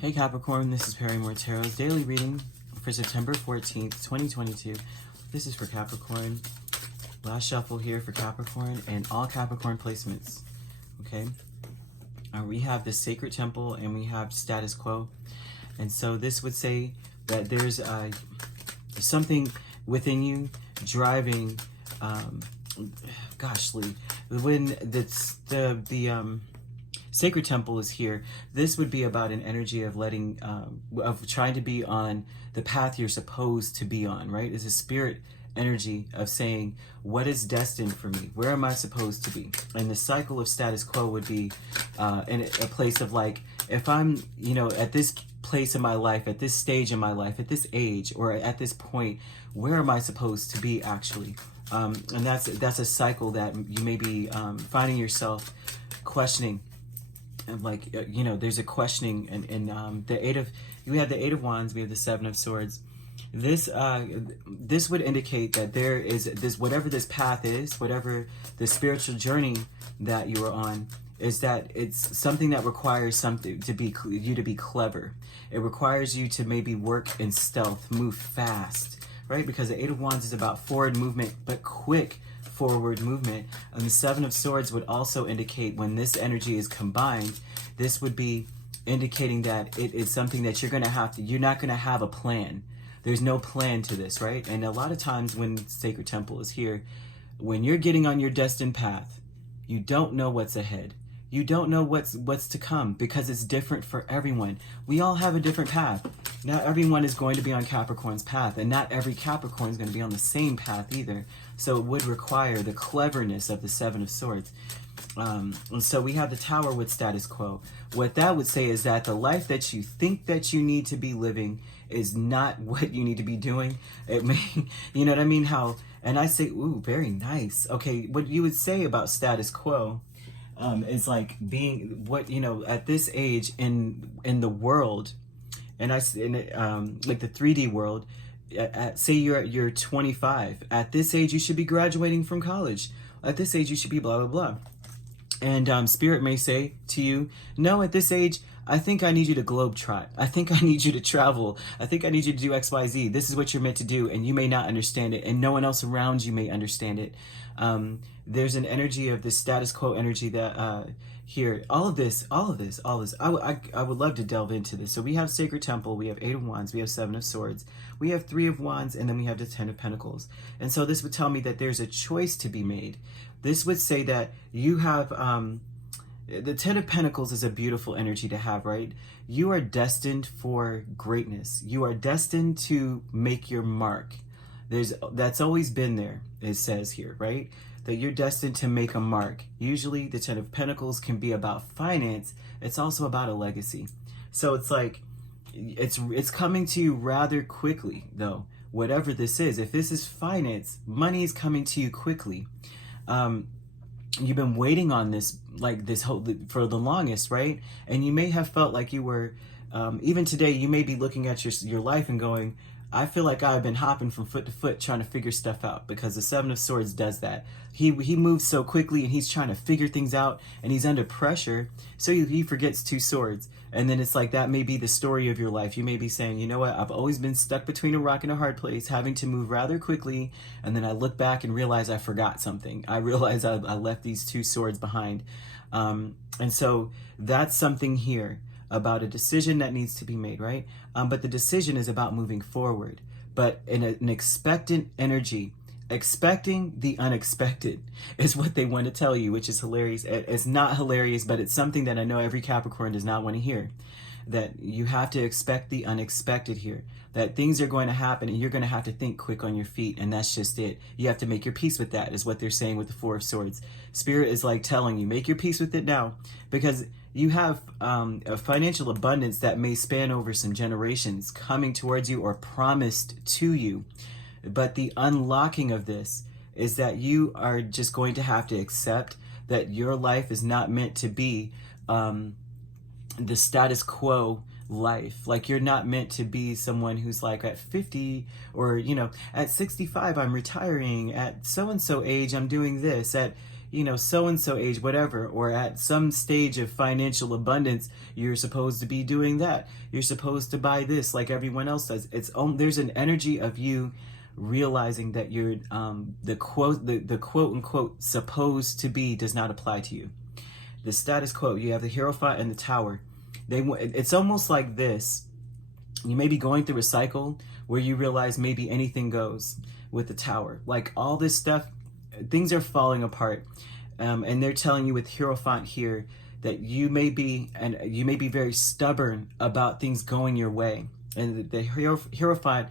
Hey Capricorn, this is Perrymore Tarot's daily reading for September 14th, 2022. This is for Capricorn. Last shuffle here for Capricorn and all Capricorn placements. Okay? We have the Sacred Temple and we have Status Quo. And so this would say that there's something within you driving, when the Sacred Temple is here, this would be about an energy of letting, of trying to be on the path you're supposed to be on, right? It's a spirit energy of saying, what is destined for me? Where am I supposed to be? And the cycle of status quo would be in a place of like, if I'm, at this place in my life, at this stage in my life, at this age, or at this point, where am I supposed to be actually? And that's a cycle that you may be finding yourself questioning. And like, there's a questioning, and we have the Eight of Wands, we have the Seven of Swords. This would indicate that there is this, whatever this path is, whatever the spiritual journey that you are on, is that it's something that requires something to be you to be clever. It requires you to maybe work in stealth, move fast, right? Because the Eight of Wands is about forward movement, but quick forward movement. And the Seven of Swords would also indicate, when this energy is combined, this would be indicating that it is something that you're not going to have a plan. There's no plan to this, right? And a lot of times when Sacred Temple is here, when you're getting on your destined path, you don't know what's ahead. You don't know what's to come, because it's different for everyone. We all have a different path. Not everyone is going to be on Capricorn's path, and not every Capricorn is going to be on the same path either. So it would require the cleverness of the Seven of Swords. And so we have the Tower with status quo. What that would say is that the life that you think that you need to be living is not what you need to be doing. It may, you know what I mean? And I say, ooh, very nice. Okay, what you would say about status quo is like being at this age in the world, and like the 3D world. Say you're 25. At this age, you should be graduating from college. At this age, you should be blah blah blah. And Spirit may say to you, no, at this age, I think I need you to globetrot. I think I need you to travel. I think I need you to do X, Y, Z. This is what you're meant to do, and you may not understand it, and no one else around you may understand it. There's an energy of this status quo energy that here, all of this. I would love to delve into this. So we have Sacred Temple, we have Eight of Wands, we have Seven of Swords, we have Three of Wands, and then we have the Ten of Pentacles. And so this would tell me that there's a choice to be made. This would say that you have, the Ten of Pentacles is a beautiful energy to have, right? You are destined for greatness. You are destined to make your mark. That's always been there, it says here, right? That you're destined to make a mark. Usually the Ten of Pentacles can be about finance. It's also about a legacy. So it's like, it's coming to you rather quickly, though. Whatever this is, if this is finance, money is coming to you quickly. You've been waiting on this, for the longest, right? And you may have felt like you were, even today, you may be looking at your life and going, I feel like I've been hopping from foot to foot trying to figure stuff out, because the Seven of Swords does that. He moves so quickly and he's trying to figure things out, and he's under pressure, so he forgets two swords. And then it's like, that may be the story of your life. You may be saying, you know what, I've always been stuck between a rock and a hard place, having to move rather quickly, and then I look back and realize I forgot something. I realize I left these two swords behind. And so that's something here about a decision that needs to be made, right? But the decision is about moving forward, but in an expectant energy. Expecting the unexpected is what they want to tell you, which is hilarious. It's not hilarious, but it's something that I know every Capricorn does not want to hear. That you have to expect the unexpected here. That things are going to happen and you're going to have to think quick on your feet, and that's just it. You have to make your peace with that, is what they're saying with the Four of Swords. Spirit is like telling you, make your peace with it now, because you have a financial abundance that may span over some generations coming towards you or promised to you. But the unlocking of this is that you are just going to have to accept that your life is not meant to be the status quo life. Like, you're not meant to be someone who's like, at 50 or, at 65, I'm retiring. At so-and-so age, I'm doing this. so-and-so age, whatever, or at some stage of financial abundance, you're supposed to be doing that. You're supposed to buy this like everyone else does. There's an energy of you realizing that you're the quote unquote supposed to be does not apply to you. The status quo, you have the Hierophant and the Tower. It's almost like this. You may be going through a cycle where you realize maybe anything goes with the Tower. Like all this stuff, things are falling apart. And they're telling you with Hierophant here that you may be very stubborn about things going your way. And the Hierophant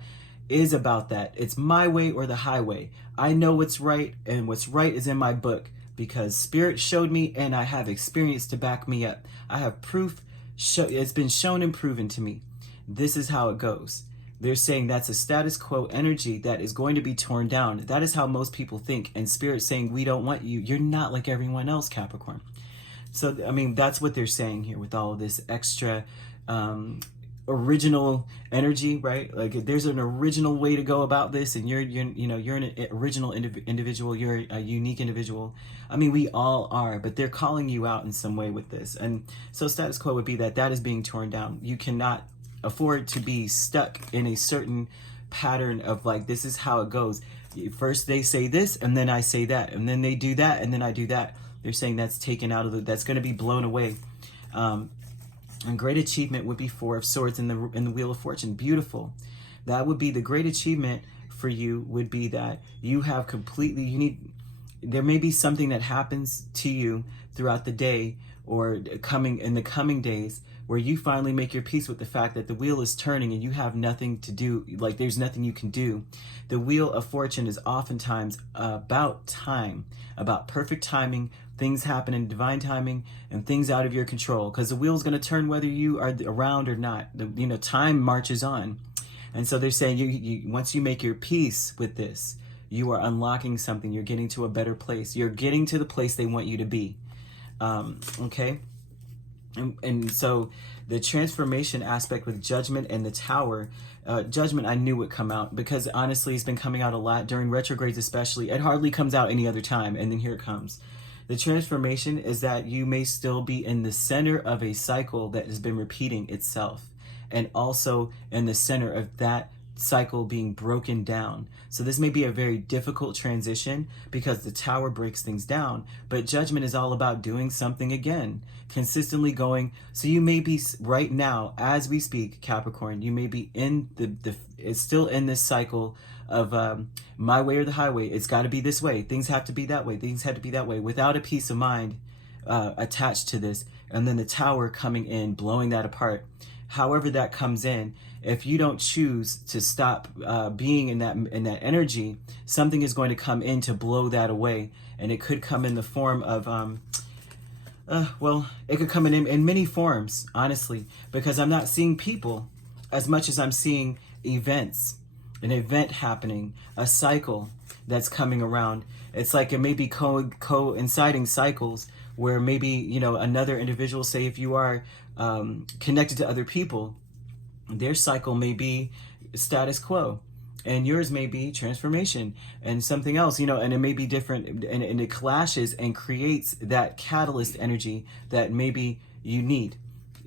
is about that. It's my way or the highway. I know what's right, and what's right is in my book because Spirit showed me and I have experience to back me up. I have proof. It's been shown and proven to me. This is how it goes. They're saying that's a status quo energy that is going to be torn down. That is how most people think. And Spirit's saying, we don't want you. You're not like everyone else, Capricorn. So, I mean, that's what they're saying here with all of this extra original energy, right? Like there's an original way to go about this, and you're an original individual. You're a unique individual. I mean, we all are, but they're calling you out in some way with this. And so status quo would be that is being torn down. You cannot afford to be stuck in a certain pattern of like, this is how it goes. First they say this, and then I say that, and then they do that, and then I do that. They're saying that's taken out of that's going to be blown away. And great achievement would be Four of Swords in the Wheel of Fortune. Beautiful. That would be the great achievement for you, would be that you have there may be something that happens to you throughout the day or in the coming days where you finally make your peace with the fact that the wheel is turning and you have nothing to do, like there's nothing you can do. The Wheel of Fortune is oftentimes about time, about perfect timing, things happen in divine timing, and things out of your control, because the wheel's going to turn whether you are around or not. Time marches on. And so they're saying you once you make your peace with this, you are unlocking something. You're getting to a better place. You're getting to the place they want you to be. Okay? And so the transformation aspect with Judgment and the Tower, Judgment I knew would come out because honestly it's been coming out a lot during retrogrades especially. It hardly comes out any other time, and then here it comes. The transformation is that you may still be in the center of a cycle that has been repeating itself, and also in the center of that cycle being broken down. So this may be a very difficult transition because the Tower breaks things down, but Judgment is all about doing something again, consistently going. So you may be right now, as we speak, Capricorn, you may be in it's still in this cycle of my way or the highway. It's got to be this way. Things have to be that way. Things have to be that way, without a peace of mind attached to this. And then the Tower coming in, blowing that apart. However that comes in, if you don't choose to stop being in that energy, something is going to come in to blow that away. And it could come in the form of it could come in many forms, honestly, because I'm not seeing people as much as I'm seeing events. An event happening, a cycle that's coming around. It's like it may be coinciding cycles where maybe, another individual, say if you are connected to other people, their cycle may be status quo and yours may be transformation and something else, and it may be different, and it clashes and creates that catalyst energy that maybe you need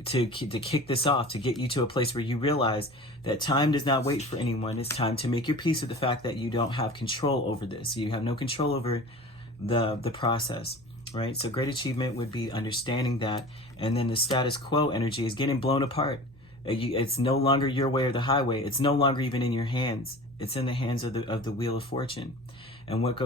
to kick this off, to get you to a place where you realize that time does not wait for anyone. It's time to make your peace with the fact that you don't have control over this. You have no control over the process, right? So great achievement would be understanding that. And then the status quo energy is getting blown apart. It's no longer your way or the highway. It's no longer even in your hands. It's in the hands of the Wheel of Fortune. And what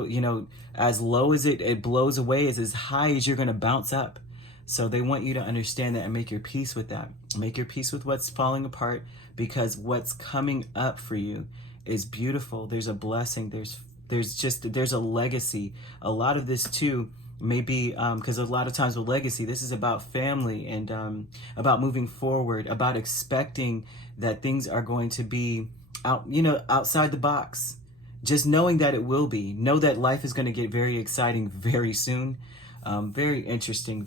as low as it blows away is as high as you're going to bounce up. So they want you to understand that and make your peace with that. Make your peace with what's falling apart, because what's coming up for you is beautiful. There's a blessing. There's a legacy. A lot of this too may be, because a lot of times with legacy, this is about family and about moving forward, about expecting that things are going to be outside the box. Just knowing that it will be. Know that life is going to get very exciting very soon. Very interesting,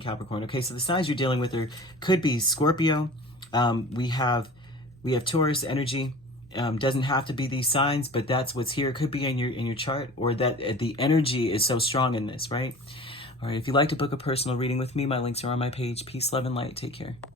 Capricorn. Okay, so the signs you're dealing with could be Scorpio. We have Taurus energy. Doesn't have to be these signs, but that's what's here. It could be in your chart, or that the energy is so strong in this, right? All right, if you'd like to book a personal reading with me, my links are on my page. Peace, love, and light. Take care.